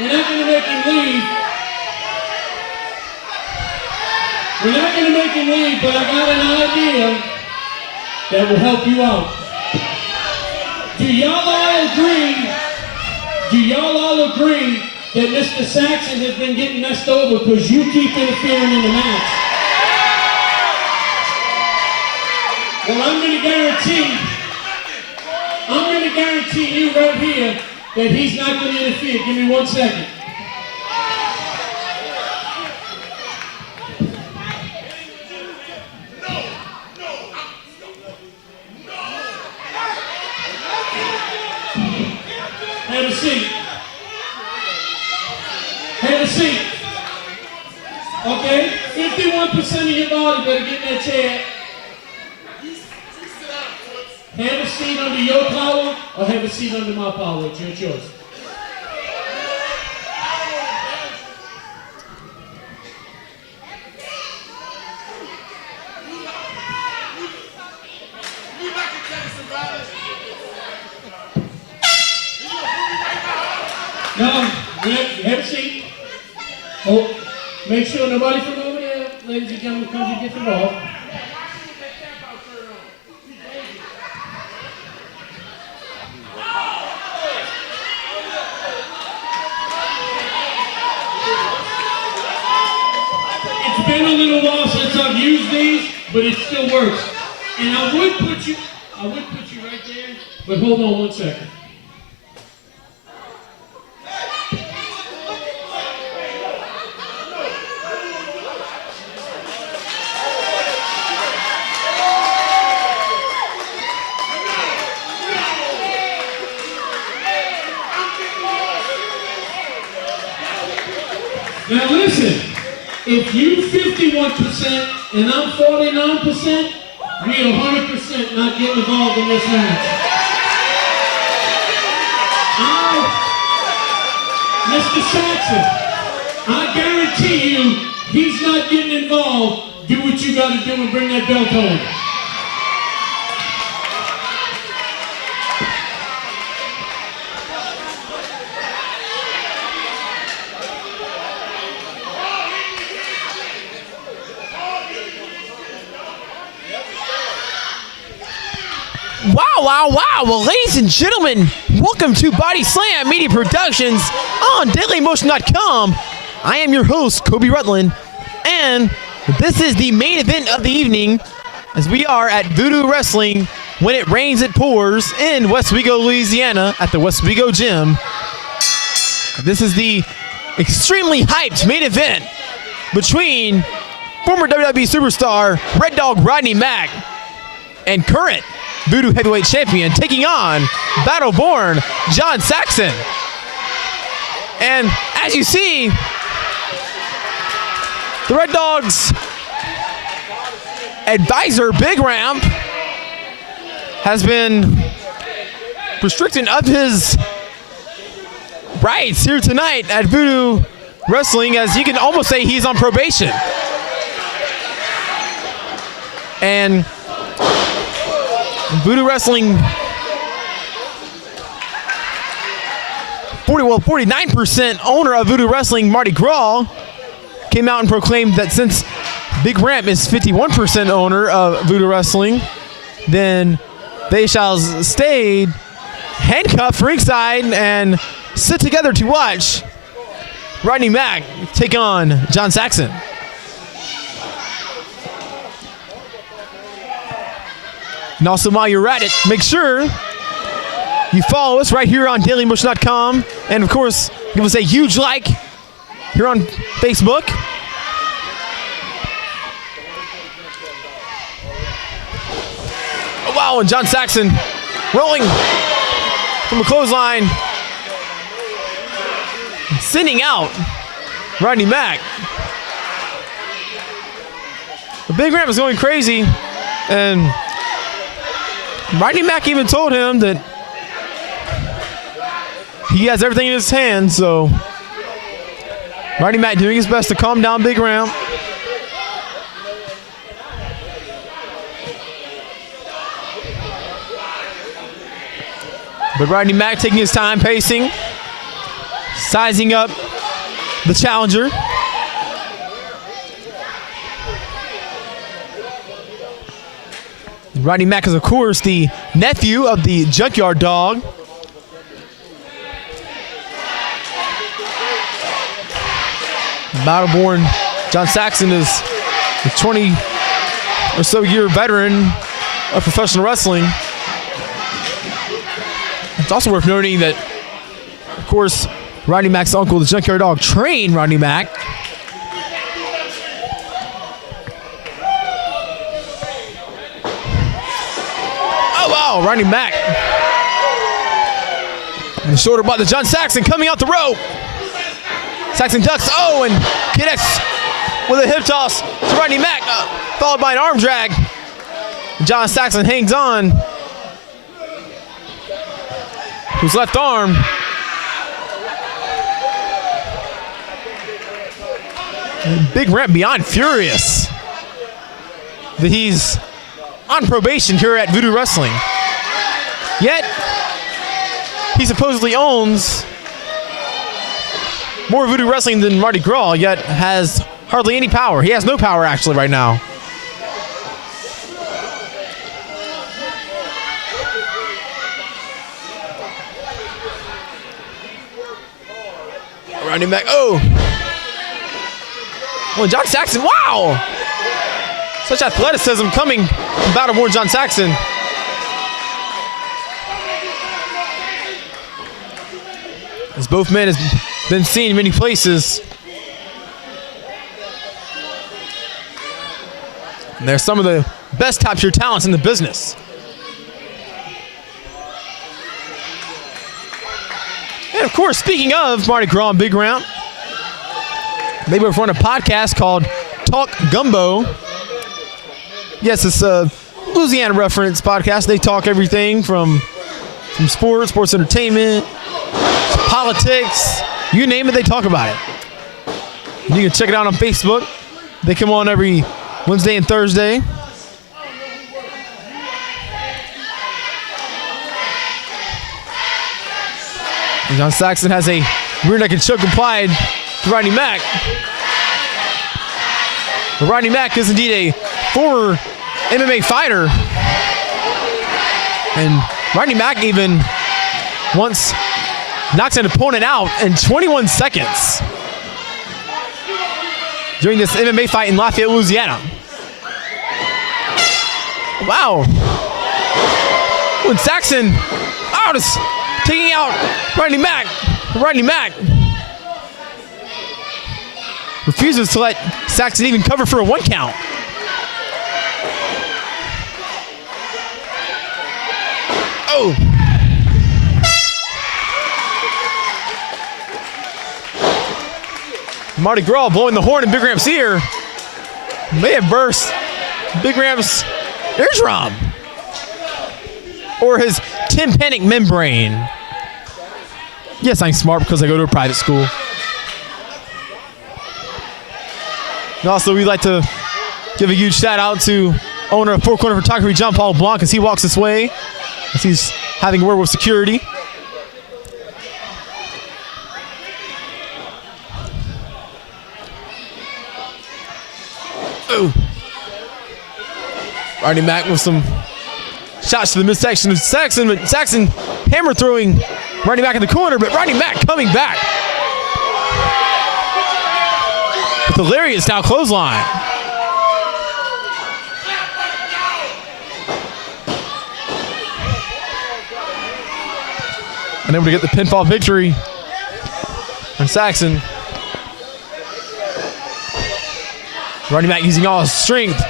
We're not going to make him leave. We're not going to make him leave, but I got an idea that will help you out. Do y'all all agree that Mr. Saxon has been getting messed over because you keep interfering in the match? Well, I'm going to guarantee you right here that he's not going to interfere. Give me 1 second. Have a seat. Have a seat. Okay? 51% of your body better get in that chair. Have a seat under your power or have a seat under my power. It's your choice. No, have a seat. Oh, make sure nobody from over there, ladies and gentlemen, comes and gets involved. It's been a little while since I've used these, but it still works. And I would put you right there, but hold on 1 second. Now listen, if you 51% and I'm 49%, we 100% not getting involved in this match. Mr. Saxon, I guarantee you he's not getting involved. Do what you gotta do and bring that belt home. Wow. Well, ladies and gentlemen, welcome to Body Slam Media Productions on DailyMotion.com. I am your host, Kobe Rutland, and this is the main event of the evening as we are at VooDoo Wrestling When It Rains, It Pours in Westwego, Louisiana at the Westwego Gym. This is the extremely hyped main event between former WWE superstar Red Dogg Rodney Mack and current VooDoo Heavyweight Champion taking on Battleborn John Saxon. And as you see, the Red Dogg's advisor, Big Ramp, has been restricting of his rights here tonight at VooDoo Wrestling, as you can almost say he's on probation. And VooDoo Wrestling, 49% owner of VooDoo Wrestling, Marty Gras, came out and proclaimed that since Big Ramp is 51% owner of VooDoo Wrestling, then they shall stay handcuffed ringside and sit together to watch Rodney Mack take on John Saxon. And also, while you're at it, make sure you follow us right here on DailyMotion.com. And of course, give us a huge like here on Facebook. Oh, wow, and John Saxon rolling from a clothesline, sending out Rodney Mack. The Big Ramp is going crazy, and Rodney Mack even told him that he has everything in his hands, so Rodney Mack doing his best to calm down Big Ramp. But Rodney Mack taking his time, pacing, sizing up the challenger. Rodney Mack is, of course, the nephew of the Junkyard Dog. Battleborn John Saxon is a 20 or so year veteran of professional wrestling. It's also worth noting that, of course, Rodney Mack's uncle, the Junkyard Dog, trained Rodney Mack. Oh, wow, Rodney Mack. And the shoulder block to John Saxon coming out the rope. Saxon ducks, and connects with a hip toss to Rodney Mack, followed by an arm drag. John Saxon hangs on. His left arm. And Big Ramp beyond furious that he's on probation here at VooDoo Wrestling. Yet, he supposedly owns more VooDoo Wrestling than Mardi Gras, yet has hardly any power. He has no power, actually, right now. Rodney Mack, John Saxon, wow! Such athleticism coming from Battleborn John Saxon. As both men has been seen in many places. And they're some of the best top-tier talents in the business. And of course, speaking of Mardi Gras and Big Ramp, they both run a podcast called Talk Gumbo. Yes, it's a Louisiana reference podcast. They talk everything from sports entertainment, politics, you name it, they talk about it. And you can check it out on Facebook. They come on every Wednesday and Thursday. And John Saxon has a rear naked choke applied to Rodney Mack. But Rodney Mack is indeed a former MMA fighter. And Rodney Mack even once knocks an opponent out in 21 seconds during this MMA fight in Lafayette, Louisiana. Wow. When Saxon is taking out Rodney Mack. Rodney Mack refuses to let Saxon even cover for a 1 count. Mardi Gras blowing the horn in Big Ramp's ear may have burst Big Ramp's eardrum or his tympanic membrane. Yes, I'm smart because I go to a private school. And also, we'd like to give a huge shout out to owner of Four Corner Photography, John Paul Blanc, as he walks this way, as he's having a word with security. Rodney Mack with some shots to the midsection of Saxon, but Saxon hammer throwing Rodney Mack in the corner, but Rodney Mack coming back with the lariat style clothesline. Unable to get the pinfall victory on Saxon. Rodney Mack using all his strength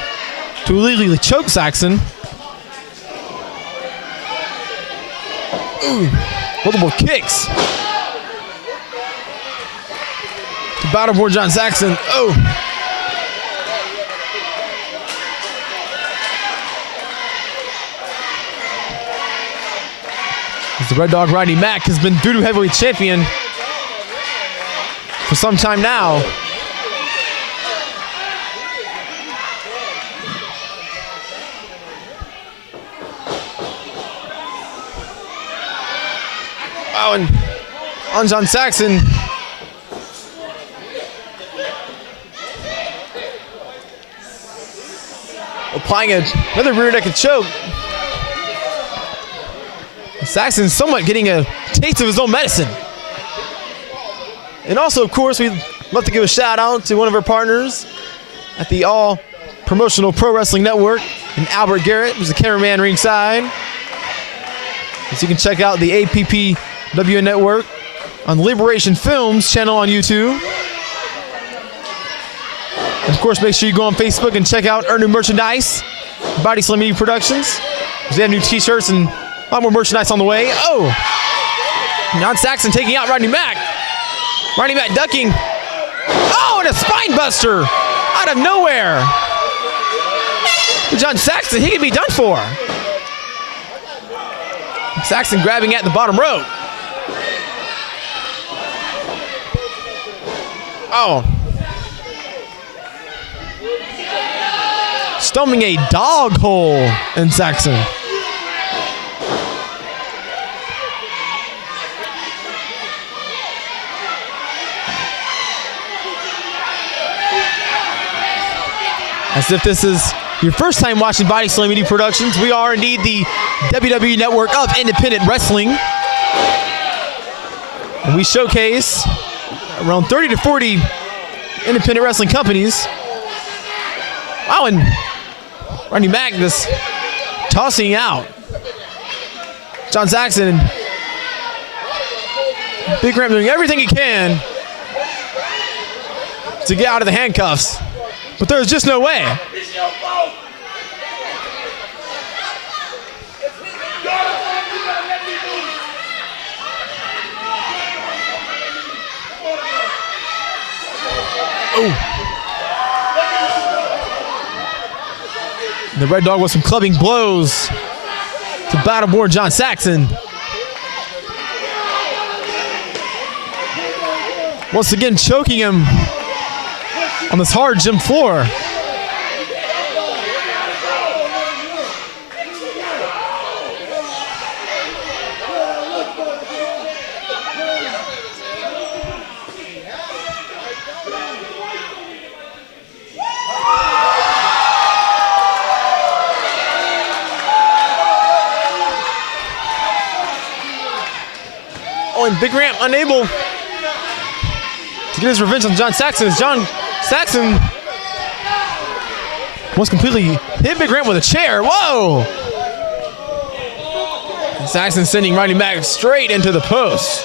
to illegally choke Saxon. Multiple kicks to Battleborn John Saxon. As the Red Dog Rodney Mack has been VooDoo Heavyweight Champion for some time now. And on John Saxon, Applying another rear naked choke. Saxon somewhat getting a taste of his own medicine. And also, of course, we'd love to give a shout out to one of our partners at the All Promotional Pro Wrestling Network, and Albert Garrett, who's the cameraman ringside. So you can check out the APPW Network on the Liberation Films channel on YouTube. And of course, make sure you go on Facebook and check out our new merchandise, Body Slam Media Productions. We have new t-shirts and a lot more merchandise on the way. Oh! John Saxon taking out Rodney Mack. Rodney Mack ducking. Oh, and a spine buster out of nowhere. John Saxon, he can be done for. Saxon grabbing at the bottom rope. Oh. Stomaching a dog hole in Saxon. As if this is your first time watching Body Slam Media Productions, we are indeed the WWE Network of Independent Wrestling. And we showcase around 30 to 40 independent wrestling companies. Wow, and Rodney Mack just tossing out. John Saxon, Big Ram doing everything he can to get out of the handcuffs. But there's just no way. Oh. The Red Dog with some clubbing blows to battleborn John Saxon. Once again choking him on this hard gym floor. Oh, and Big Ramp unable to get his revenge on John Saxon as John Saxon was completely hit Big Ramp with a chair. Whoa! And Saxon sending Rodney Mack straight into the post.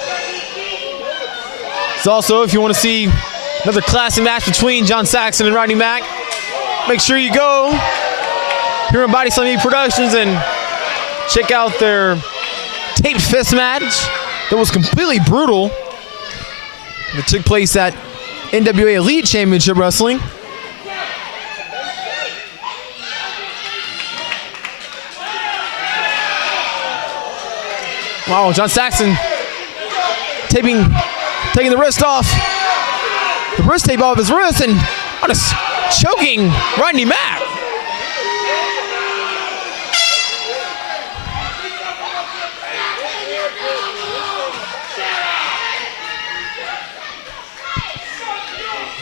So also, if you want to see another classic match between John Saxon and Rodney Mack, make sure you go here on Body Slam Media Productions and check out their taped fist match that was completely brutal. That took place at NWA Elite Championship Wrestling. Wow, John Saxon taking the wrist off, the wrist tape off his wrist, and just choking Rodney Mack.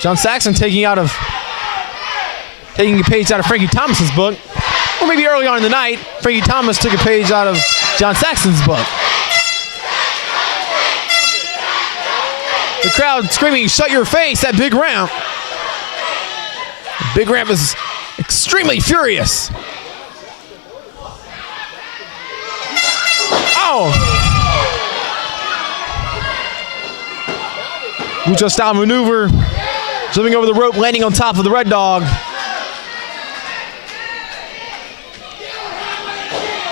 John Saxon taking a page out of Frankie Thomas's book, or maybe early on in the night, Frankie Thomas took a page out of John Saxon's book. The crowd screaming, "Shut your face!" at Big Ramp. Big Ramp is extremely furious. Oh! Lucha style maneuver. Jumping over the rope, landing on top of the Red Dog.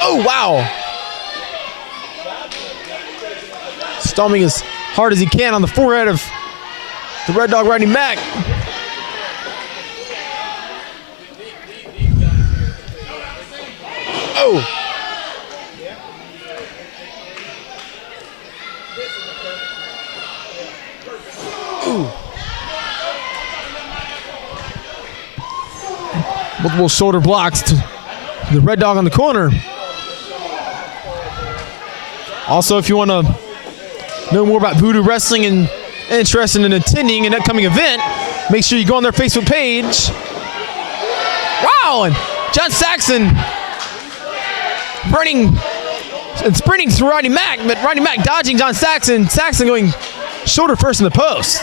Oh, wow. Stomping as hard as he can on the forehead of the Red Dog, Rodney Mack. Oh. Ooh. Multiple shoulder blocks to the Red Dog on the corner. Also, if you want to know more about VooDoo Wrestling and interested in attending an upcoming event, make sure you go on their Facebook page. Wow, and John Saxon running and sprinting to Rodney Mack, but Rodney Mack dodging John Saxon. Saxon going shoulder first in the post.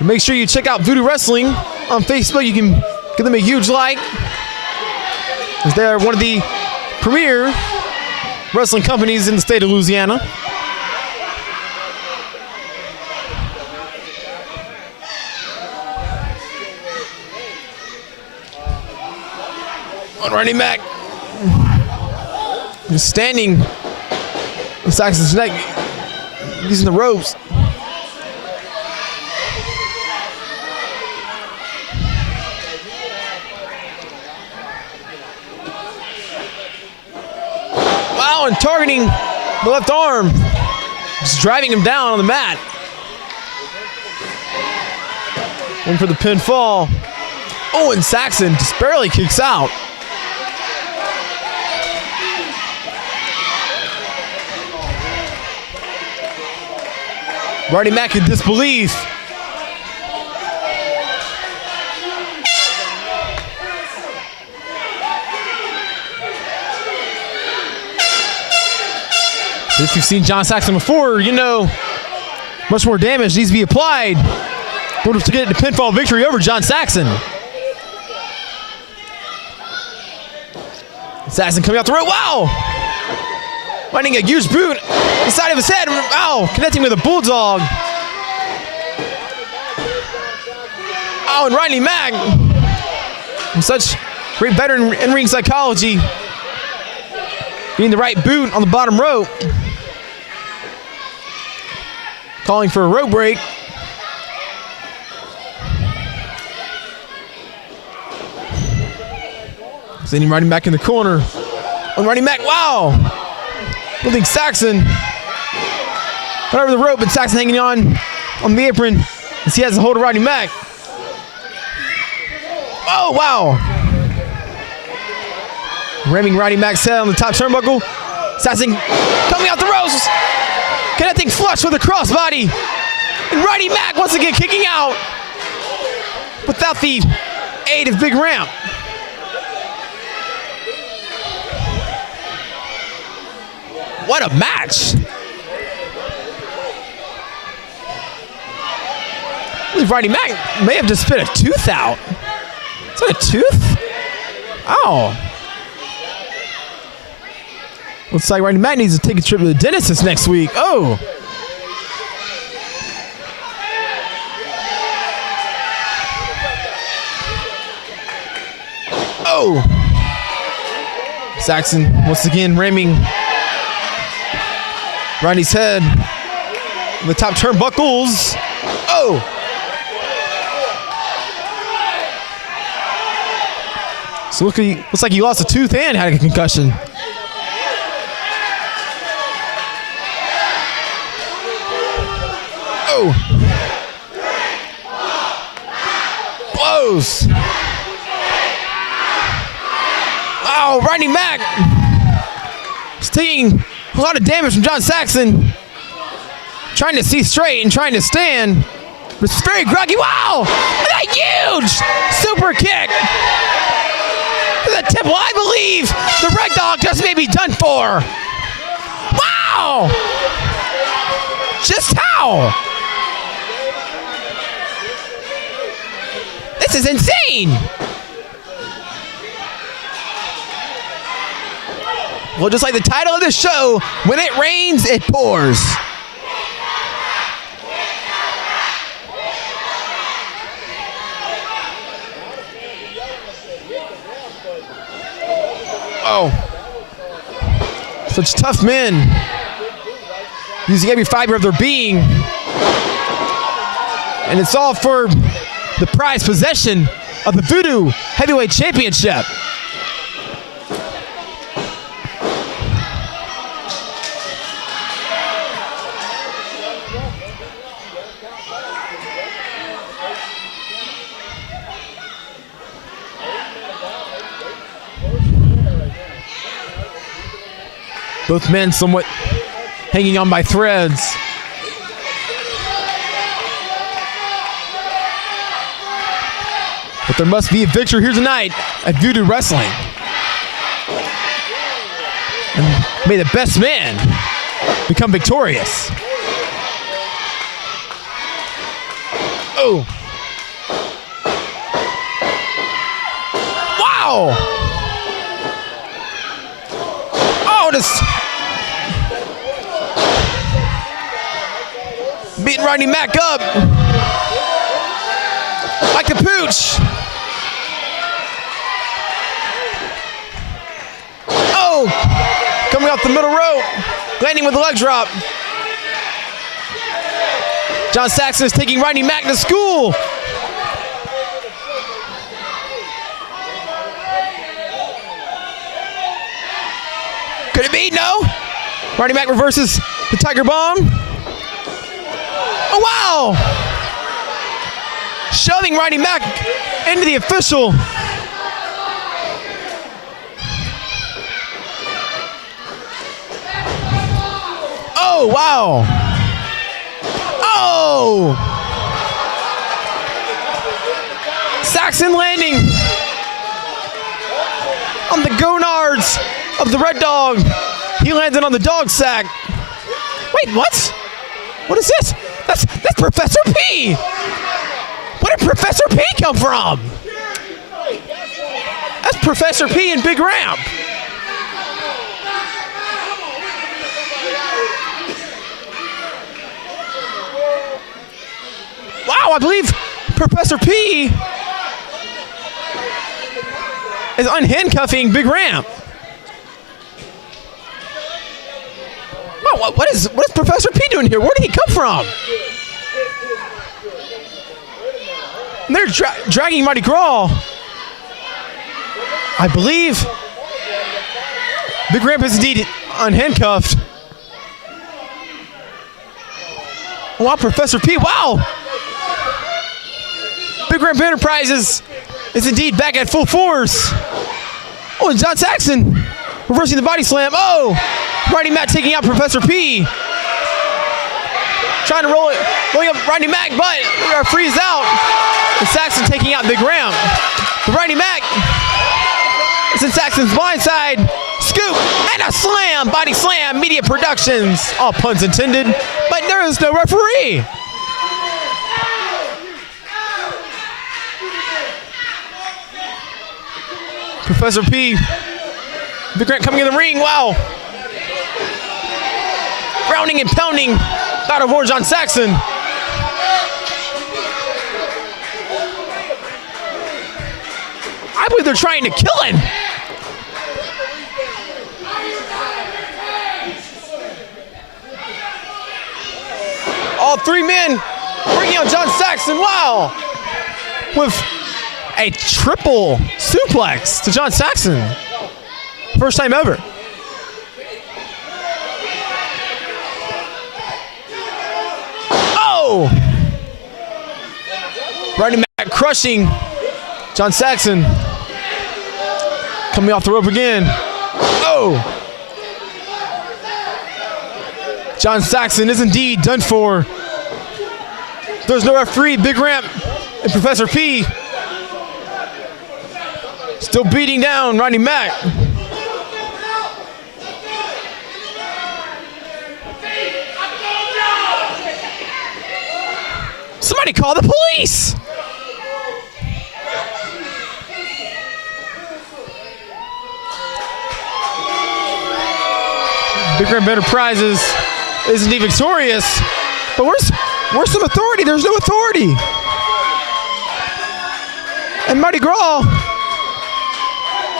Make sure you check out VooDoo Wrestling on Facebook. You can give them a huge like, as they are one of the premier wrestling companies in the state of Louisiana. On Rodney Mack, just standing on Saxon's neck, using the ropes. And targeting the left arm, just driving him down on the mat. One for the pinfall. Oh, and Saxon just barely kicks out. Rodney Mack in disbelief. If you've seen John Saxon before, you know much more damage needs to be applied in order to get the pinfall victory over John Saxon. Saxon coming out the rope. Wow! Finding a huge boot inside of his head. Wow! Connecting with a bulldog. Oh, and Rodney Mack, with such great veteran in-ring psychology, getting the right boot on the bottom rope. Calling for a rope break. Sending Rodney Mack in the corner. On Rodney Mack, wow! I don't think Saxon got over the rope, but Saxon hanging on the apron as he has a hold of Rodney Mack. Oh, wow! Ramming Rodney Mack's head on the top turnbuckle. Saxon coming out the ropes. Connecting flush with a crossbody. And Rodney Mack once again kicking out without the aid of Big Ramp. What a match. I believe Rodney Mack may have just spit a tooth out. Is that a tooth? Ow. Looks like Rodney Mack needs to take a trip to the dentist this next week. Oh. Oh. Saxon once again ramming Rodney's head. The top turnbuckles. Oh. So looks like he lost a tooth and had a concussion. Oh. Blows. Oh, Rodney Mack is taking a lot of damage from John Saxon. Trying to see straight and trying to stand. But it's very groggy. Wow! Look at that huge super kick. The temple, I believe the Red Dog just may be done for. Wow! Just how? This is insane. Well, just like the title of this show, when it rains, it pours. Oh. Such tough men. Using every fiber of their being. And it's all for the prized possession of the VooDoo Heavyweight Championship. Both men somewhat hanging on by threads. But there must be a victor here tonight at VooDoo Wrestling. And may the best man become victorious. Oh. Wow. Oh, just beating Rodney Mack up like the pooch. Oh, coming off the middle rope, landing with a leg drop. John Saxon is taking Rodney Mack to school. Could it be? No. Rodney Mack reverses the Tiger Bomb. Oh, wow. Shoving Rodney Mack into the official. Oh, wow. Oh. Saxon landing on the gonads of the Red Dog. He landed on the dog sack. Wait, what? What is this? That's Professor P. Where did Professor P come from? That's Professor P and Big Ramp. Wow, I believe Professor P is unhandcuffing Big Ramp. Wow, what is Professor P doing here? Where did he come from? And they're dragging Mardi Gras. I believe Big Ramp is indeed unhandcuffed. Wow, Professor P, wow. Big Ramp Enterprises is indeed back at full force. Oh, and John Saxon reversing the body slam. Oh, Rodney Mack taking out Professor P. Trying to rolling up Rodney Mack, but we are freeze out. And Saxon taking out Big Ramp. But Rodney Mack is in Saxon's blind side. Scoop and a slam, body slam, Media Productions. All puns intended, but there is no referee. Professor P, Big Ramp coming in the ring, wow. Rounding and pounding, God of War John Saxon. I believe they're trying to kill him. All three men bringing on John Saxon, wow. With a triple suplex to John Saxon. First time ever. Oh! Rodney Mack crushing John Saxon. Coming off the rope again. Oh! John Saxon is indeed done for. There's no referee. Big Ramp and Professor P still beating down Rodney Mack. Somebody call the police! Big Ramp Enterprises is indeed victorious, but where's some authority? There's no authority. And Mardi Gras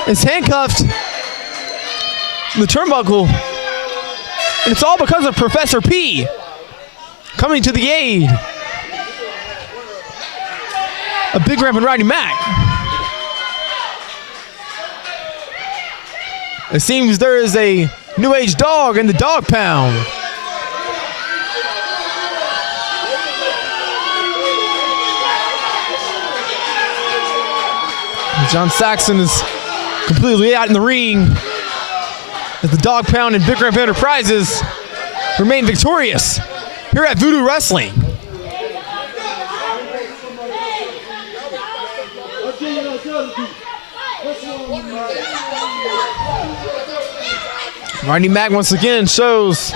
is handcuffed in the turnbuckle, and it's all because of Professor P coming to the aid of Big Ramp and Rodney Mack. It seems there is a new age dog in the dog pound. John Saxon is completely out in the ring. as the Dog Pound and Big Grand Enterprises remain victorious here at VooDoo Wrestling. Rodney Mack once again shows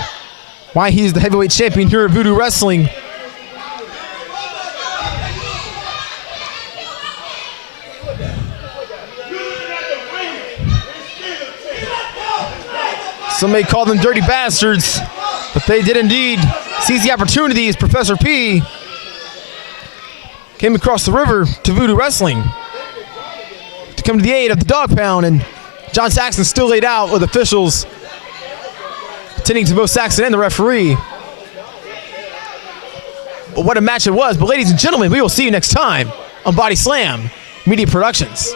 why he's the heavyweight champion here at VooDoo Wrestling. Some may call them dirty bastards, but they did indeed seize the opportunity as Professor P came across the river to VooDoo Wrestling to come to the aid of the Dog Pound, and John Saxon still laid out with officials attending to both Saxon and the referee. But what a match it was. But ladies and gentlemen, we will see you next time on Body Slam Media Productions.